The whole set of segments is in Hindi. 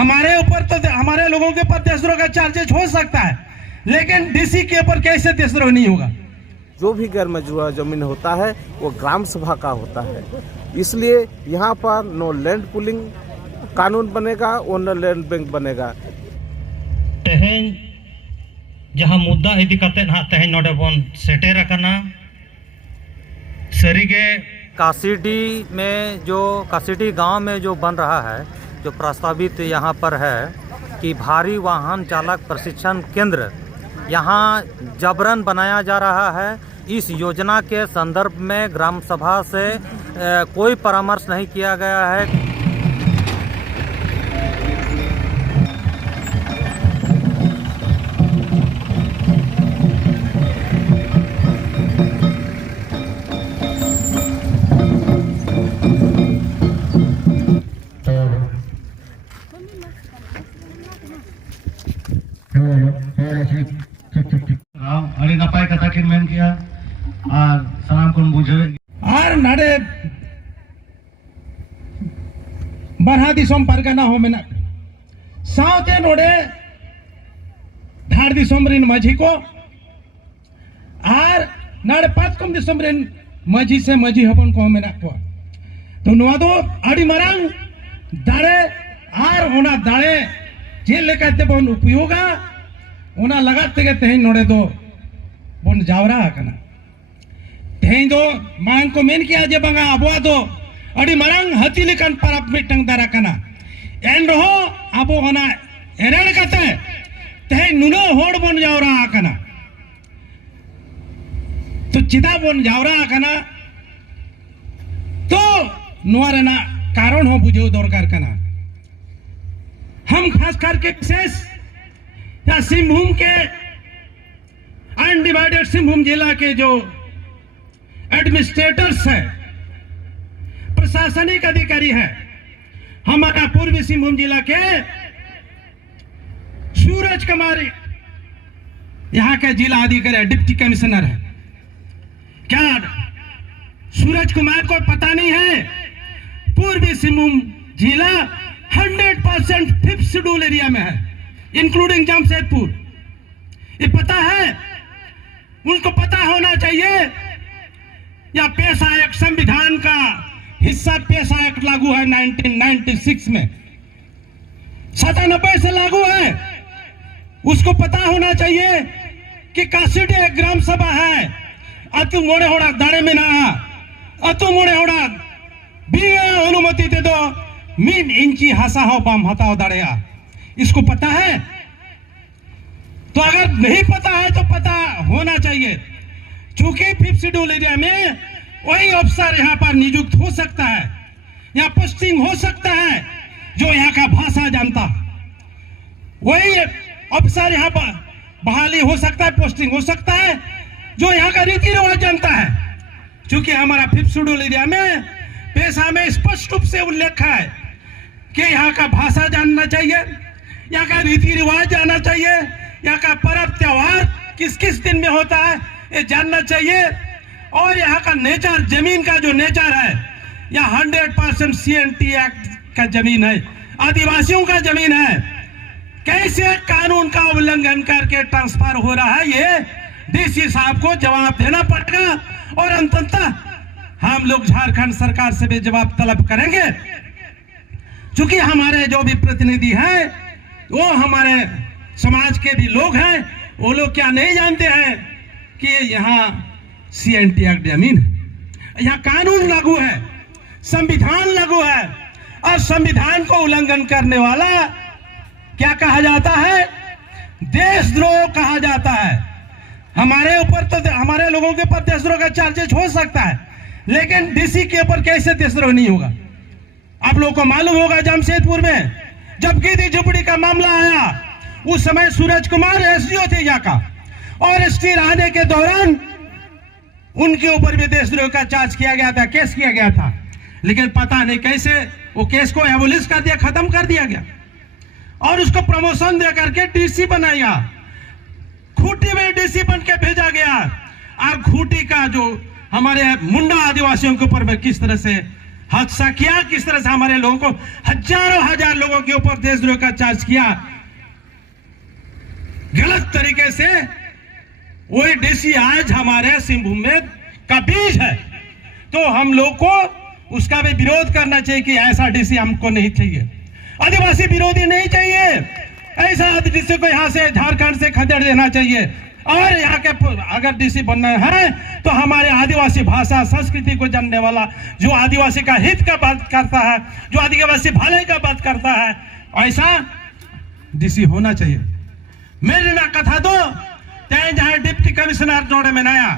हमारे ऊपर तो हमारे लोगों के ऊपर देशद्रोह का चार्जेस हो सकता है, लेकिन डीसी के ऊपर कैसे देशद्रोह नहीं होगा। जो भी गैर मंजूर जमीन होता है वो ग्राम सभा का होता है, इसलिए यहाँ पर नो लैंड पुलिंग कानून बनेगा और नो लैंड बैंक बनेगा। तेहें जहाँ मुद्दा इदी काते ना तेहें नोडे बोन सेटेर अकना सरीगे कासीडी में जो कासीडी गांव में जो बन रहा है, जो प्रस्तावित यहाँ पर है कि भारी वाहन चालक प्रशिक्षण केंद्र यहाँ जबरन बनाया जा रहा है। इस योजना के संदर्भ में ग्राम सभा से कोई परामर्श नहीं किया गया है। अरे नपाय कथा किन मेन किया और सलाम कोन बुझे और नाडे बरहा दिसोम परगना हो मेना सावते नोडे धार दिसोम रिन माझी को और नाडे पातकम दिसोम रिन माझी से माझी हपन को मेना को तो नोवा दो आड़ी मरांग दाड़े और ओना दाड़े जे लेकाते बन उपयोगा ओना लगाते के तेहें नोडे दो बोन जावरा कना तेहें दो मांग को मेन किया जे बंगा अबुआ दो अड़ी मरंग हती लेकन परब मिटंग दारा कना एन रहो अबो ओना एरेड़ कते तेहें नुनो होड़ बोन जावरा कना तो चिदा बोन जावरा कना तो नोआ रेना कारण हो बुझो दरकार कना। हम खास करके विशेष या सिंहभूम के अनडिवाइडेड सिंहभूम जिला के जो एडमिनिस्ट्रेटर्स हैं, प्रशासनिक अधिकारी हैं, हमारा पूर्वी सिंहभूम जिला के सूरज कुमार यहाँ के जिला अधिकारी डिप्टी कमिश्नर है। क्या सूरज कुमार को पता नहीं है पूर्वी सिंहभूम जिला 100% 5th शेड्यूल एरिया में है, इंक्लूडिंग जमशेदपुर। ये पता है, उनको पता होना चाहिए। या पेशा एक्ट संविधान का हिस्सा पेशा एक्ट लागू है 1996 में, 97 से लागू है। उसको पता होना चाहिए कि कासीडी एक ग्राम सभा है। अतु मोड़े होड़ा दाड़े में ना अतु मोड़े होड़ा भी अनुमति दे दो मीन इंची हसा हो बाम हताओ दाड़ेया, इसको पता है। तो अगर नहीं पता है तो पता होना चाहिए, क्योंकि 5th शेड्यूल एरिया में वही अफसर यहाँ पर नियुक्त हो सकता है, यहाँ पोस्टिंग हो सकता है जो यहाँ का भाषा जानता, वही अफसर यहाँ पर बहाली हो सकता है, पोस्टिंग हो सकता है जो यहाँ का रीति रिवाज जानता है। क्योंकि हमारा 5th शेड्यूल एरिया में पेशा में स्पष्ट रूप से उल्लेख है कि यहाँ का भाषा जानना चाहिए, यहाँ का रीति रिवाज जानना चाहिए, यहाँ का पर्व त्योहार किस किस दिन में होता है ये जानना चाहिए। और यहाँ का नेचर, जमीन का जो नेचर है, यहाँ 100% CNT एक्ट का जमीन है, आदिवासियों का जमीन है। कैसे कानून का उल्लंघन करके ट्रांसफर हो रहा है, ये डीसी साहब को जवाब देना पड़ेगा। और अंततः हम लोग झारखंड सरकार से भी जवाब तलब करेंगे, क्योंकि हमारे जो भी प्रतिनिधि हैं वो हमारे समाज के भी लोग हैं। वो लोग क्या नहीं जानते हैं कि यहाँ CNT एक्ट जमीन है, यहाँ कानून लागू है, संविधान लागू है, और संविधान को उल्लंघन करने वाला क्या कहा जाता है? देशद्रोह कहा जाता है। हमारे ऊपर तो हमारे लोगों के ऊपर देशद्रोह का चार्जेस हो सकता है, लेकिन डीसी के ऊपर कैसे देशद्रोह नहीं होगा? आप लोगों को मालूम होगा जमशेदपुर में जब गिद्दी झुपड़ी का मामला आया, उस समय सूरज कुमार SDO थे यहाँ का, और ST रहने के दौरान उनके ऊपर भी देशद्रोह का चार्ज किया गया था, केस किया गया था। लेकिन पता नहीं कैसे वो केस को एबोलिश कर दिया, खत्म कर दिया गया, और उसको प्रमोशन दे करके डीसी बनाया। खूंटी में डीसी बन के भेजा गया। और खूंटी का जो हमारे मुंडा आदिवासियों के ऊपर किस तरह से हादसा किया, किस तरह से हमारे लोगों को, हजारों हजार लोगों के ऊपर देशद्रोह का चार्ज किया गलत तरीके से। वही डीसी आज हमारे सिंहभूम में का बीज है, तो हम लोग को उसका भी विरोध करना चाहिए कि ऐसा डीसी हमको नहीं चाहिए, आदिवासी विरोधी नहीं चाहिए, ऐसा डीसी को यहाँ से झारखंड से खदेड़ देना चाहिए। और यहाँ के अगर डीसी बनना है तो हमारे आदिवासी भाषा संस्कृति को जानने वाला, जो आदिवासी का हित का बात करता है, जो आदिवासी भले का बात करता है, ऐसा डीसी होना चाहिए। मेरे ना कथा दो तय जहां डिप्टी कमिश्नर जोड़े में नया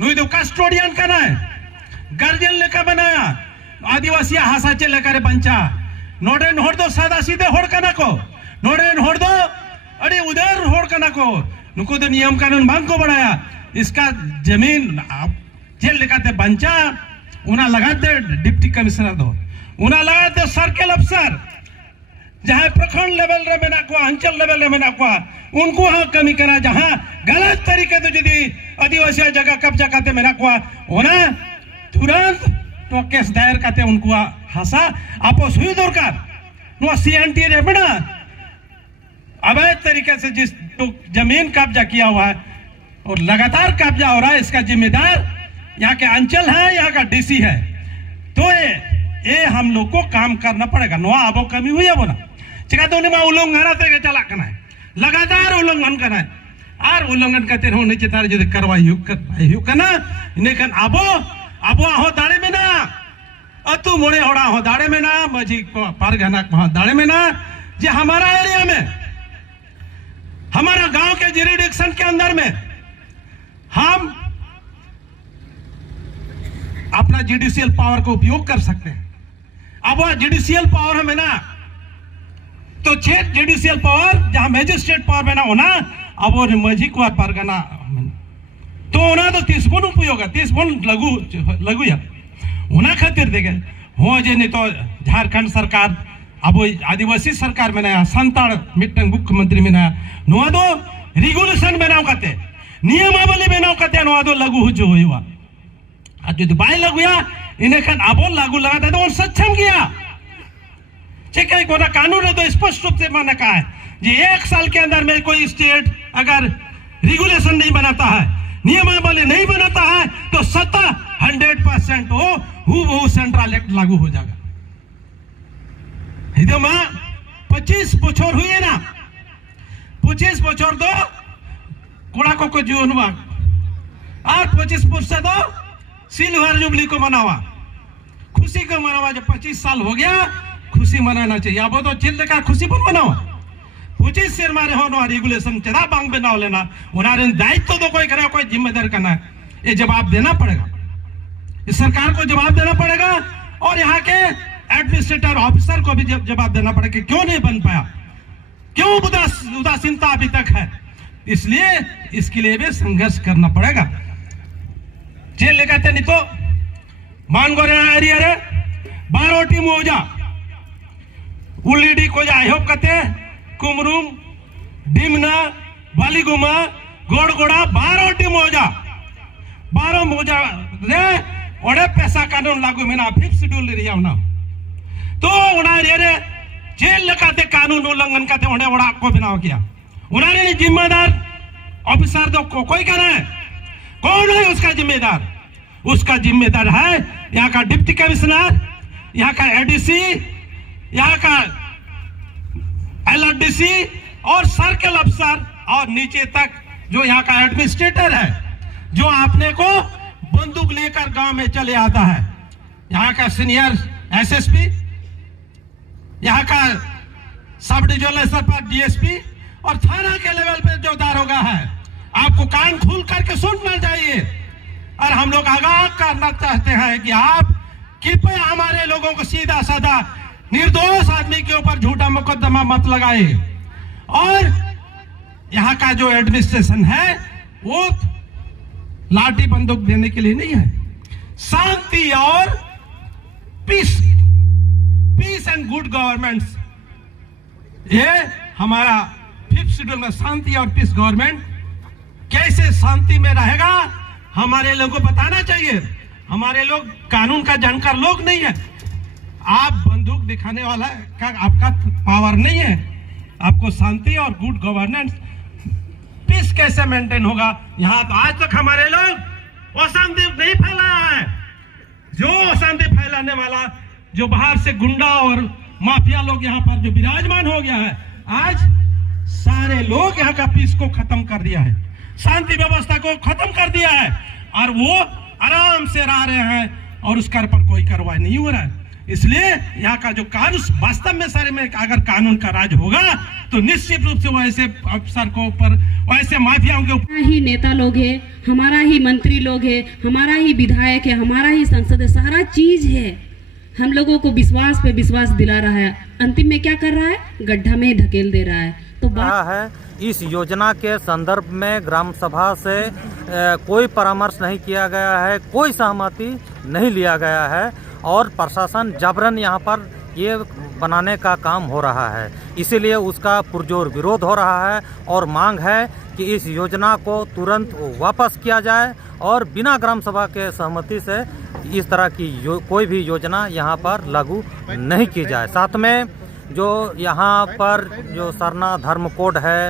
नुई तो कस्टोडियन करना है, गार्जियन लेकर बनाया, आदिवासी हासाचे लेकर बंचा नोडे नोड़ दो, सादा सीधे होड़ कना को नोडे नोड़ दो, अरे उधर होड़ कना को नुको तो नियम कानून भंग को बढ़ाया। इसका जमीन जेल लेकर बंचा, उन्हें लगाते डिप्टी कमिश्नर दो, उन्हें लगाते सर्कल अफसर, जहां प्रखंड लेवल रे में ना को, अंचल लेवल में ना को, उनको हाँ कमी करा, जहां गलत तरीके से यदि आदिवासी जगह कब्जा करते में ना को, उन्हें तुरंत तो केस दायर करते, उनको हंसा आपो सुई दरकार नो सीएनटी रे बना अवैध तरीके से जिस तो जमीन कब्जा किया हुआ है और लगातार कब्जा हो रहा है, इसका जिम्मेदार यहाँ के अंचल है, यहाँ का डीसी है। तो ये हम लोग को काम करना पड़ेगा। नो अब कमी हुई है वो ना चिका तो उन्हें उल्लंघन तरीके चला करना है, लगातार उल्लंघन करना है, और उल्लंघन करते रहो नीचे तार जो करवाई करना इन्हें अबो हो दाड़े में ना, अतु मोड़े होड़ा हो दाड़े में ना, मजी पारगना दाड़े में ना, जे हमारा एरिया में, हमारा गांव के जुरिडिक्शन के अंदर में हम अपना जुडिशियल पावर का उपयोग कर सकते हैं। अब वह जुडिशियल पावर हमें ना, तो छेद जुडिशियल पावर जहां मैजिस्ट्रेट पावर में ना होना, अब वो मजी को पारगना तो होना तो 30 गुण उपयोग है, 30 गुण लगू या होना खातिर देखे हो जे नहीं तो झारखंड सरकार अब आदिवासी सरकार में नया संताड़ मिट्टन मुख्यमंत्री में नया नुआ दो रेगुलेशन बनाओ करते, नियमावली बनाओ करते, नुआ दो लागू जो हुआ आज जो बाय लगुया इन्हें खान अब लागू लगाता तो और सक्षम किया ठीक कोना कानून है तो स्पष्ट रूप से मैंने कहा है जी 1 साल के अंदर में कोई स्टेट अगर रेगुलेशन नहीं बनाता है, नियमावली नहीं बनाता है, तो 100% वो सेंट्रल एक्ट लागू हो जाएगा। 25 बछर हुए ना, 25 बछर दो कोड़ा को जीवन हुआ और 25 वर्ष दो सिल्वर जुबली को मनावा, खुशी को मनावा। जब 25 साल हो गया खुशी मनाना चाहिए। अब तो चिल्ले का खुशी पर मनाओ, 25 शेर मारे हो रेगुलेशन चला बांग बनाओ लेना, उन्हें दायित्व तो कोई करे, कोई जिम्मेदार करना है, ये जवाब देना पड़ेगा, इस सरकार को जवाब देना पड़ेगा और यहाँ के एडमिनिस्ट्रेटर ऑफिसर को भी जवाब देना पड़ेगा कि क्यों नहीं बन पाया, क्यों उदासीनता अभी तक है। इसलिए इसके लिए भी संघर्ष करना पड़ेगा। जेल लेकर नहीं तो मान गो एरिया रे 12 टीम हो जा उल्लीडी को जा आयोग कते कुमरुम डिमना बालीगुमा गोड़गोड़ा 12 टीम हो जा 12 मोजा रे ओडे पैसा कानून लागू में ना 5th शेड्यूल रे ना तो उना रे जेल लगाते कानून उल्लंघन करते उन्हें बड़ा को बनाओ किया। उन्होंने जिम्मेदार ऑफिसर तो कोई करा है, कौन है उसका जिम्मेदार? उसका जिम्मेदार है यहाँ का डिप्टी कमिश्नर, यहाँ का एडीसी, यहाँ का एलआरडीसी और सर्कल अफसर और नीचे तक जो यहाँ का एडमिनिस्ट्रेटर है, जो आपने को बंदूक लेकर गांव में चले आता है। यहाँ का सीनियर एसएसपी, यहाँ का सब डिविजनल स्तर पर डीएसपी और थाना के लेवल पे जो दारोगा है, आपको कान खोल करके सुनना चाहिए। और हम लोग आगाह करना चाहते हैं कि आप कृपया हमारे लोगों को सीधा साधा निर्दोष आदमी के ऊपर झूठा मुकदमा मत लगाए। और यहाँ का जो एडमिनिस्ट्रेशन है वो लाठी बंदूक देने के लिए नहीं है, शांति और पीस एंड गुड गवर्नमेंट, ये हमारा 5th शेड्यूल में शांति और पीस गवर्नमेंट कैसे शांति में रहेगा हमारे लोगों को बताना चाहिए। हमारे लोग कानून का जानकार लोग नहीं है, आप बंदूक दिखाने वाला का आपका पावर नहीं है। आपको शांति और गुड गवर्नेंस पीस कैसे मेंटेन होगा? यहाँ आज तक हमारे लोग अशांति नहीं फैलाया है। जो अशांति फैलाने वाला जो बाहर से गुंडा और माफिया लोग यहाँ पर जो विराजमान हो गया है, आज सारे लोग यहाँ का पीस को खत्म कर दिया है, शांति व्यवस्था को खत्म कर दिया है और वो आराम से रह रहे हैं और उसका पर कोई कार्रवाई नहीं हो रहा है। इसलिए यहाँ का जो कानून वास्तव में सारे में अगर कानून का राज होगा तो निश्चित रूप से वो ऐसे अफसर को ऊपर वैसे माफियाओं के ऊपर ही नेता लोग है, हमारा ही मंत्री लोग है, हमारा ही विधायक है, हमारा ही संसद है, सारा चीज है। हम लोगों को विश्वास पे विश्वास दिला रहा है, अंतिम में क्या कर रहा है? गड्ढा में धकेल दे रहा है। तो बात है इस योजना के संदर्भ में ग्राम सभा से कोई परामर्श नहीं किया गया है, कोई सहमति नहीं लिया गया है और प्रशासन जबरन यहाँ पर ये बनाने का काम हो रहा है। इसीलिए उसका पुरजोर विरोध हो रहा है और मांग है कि इस योजना को तुरंत वापस किया जाए और बिना ग्राम सभा के सहमति से इस तरह की कोई भी योजना यहाँ पर लागू नहीं की जाए। साथ में जो यहाँ पर जो सरना धर्म कोड है,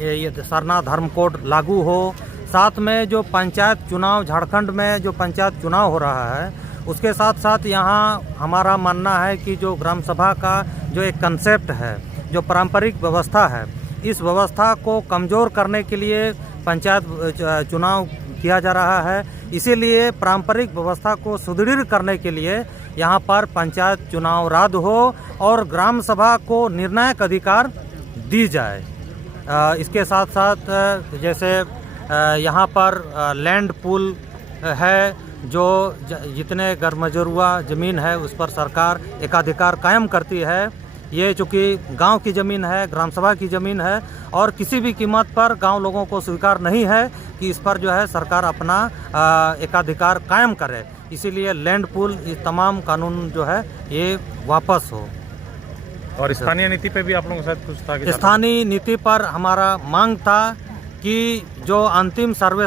ये सरना धर्म कोड लागू हो। साथ में जो पंचायत चुनाव, झारखंड में जो पंचायत चुनाव हो रहा है, उसके साथ साथ यहाँ हमारा मानना है कि जो ग्राम सभा का जो एक कंसेप्ट है, जो पारंपरिक व्यवस्था है, इस व्यवस्था को कमज़ोर करने के लिए पंचायत चुनाव किया जा रहा है। इसीलिए पारंपरिक व्यवस्था को सुदृढ़ करने के लिए यहाँ पर पंचायत चुनाव रद्द हो और ग्राम सभा को निर्णायक अधिकार दी जाए। इसके साथ साथ जैसे यहाँ पर लैंड पूल है, जो जितने गरमजरुआ ज़मीन है उस पर सरकार एकाधिकार कायम करती है। ये चूँकि गांव की ज़मीन है, ग्राम सभा की ज़मीन है और किसी भी कीमत पर गांव लोगों को स्वीकार नहीं है कि इस पर जो है सरकार अपना एकाधिकार कायम करे। इसीलिए लैंड पूल, ये तमाम कानून जो है ये वापस हो। और स्थानीय नीति पे भी आप लोगों के साथ कुछ था? स्थानीय नीति पर हमारा मांग था कि जो अंतिम सर्वे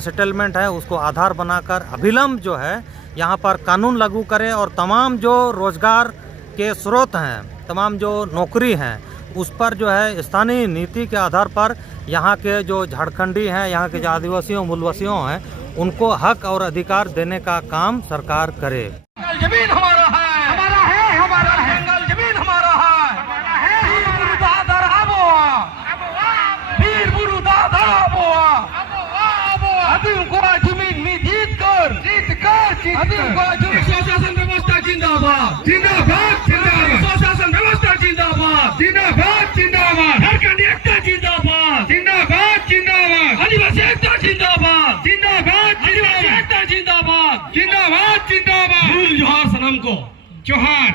सेटलमेंट है उसको आधार बनाकर अभिलंब जो है यहाँ पर कानून लागू करे और तमाम जो रोजगार के स्रोत हैं, तमाम जो नौकरी हैं, उस पर जो है स्थानीय नीति के आधार पर यहाँ के जो झारखंडी हैं, यहाँ के जो आदिवासियों मूलवासियों हैं, उनको हक और अधिकार देने का काम सरकार करे। जमीन हमारा है, हमारा है, हमारा है, जंगल जमीन हमारा है, हमारा है, वीर बुरुदा दराबोआ, वीर बुरुदा दराबोआ, अदीम को जमीन में जीत कर अदीम को स्वशासन व्यवस्था जिंदाबाद, जिंदाबाद, जिंदाबाद, स्वशासन व्यवस्था जिंदाबाद, जिंदाबाद, जिंदाबाद, झारखंड एकता जिंदाबाद, जिंदाबाद, जिंदाबाद, आदिवासी एकता जिंदाबाद, जिंदाबाद, आदिवासी एकता जिंदाबाद, जिंदाबाद, जिंदाबाद। जोहार सनम को जोहार।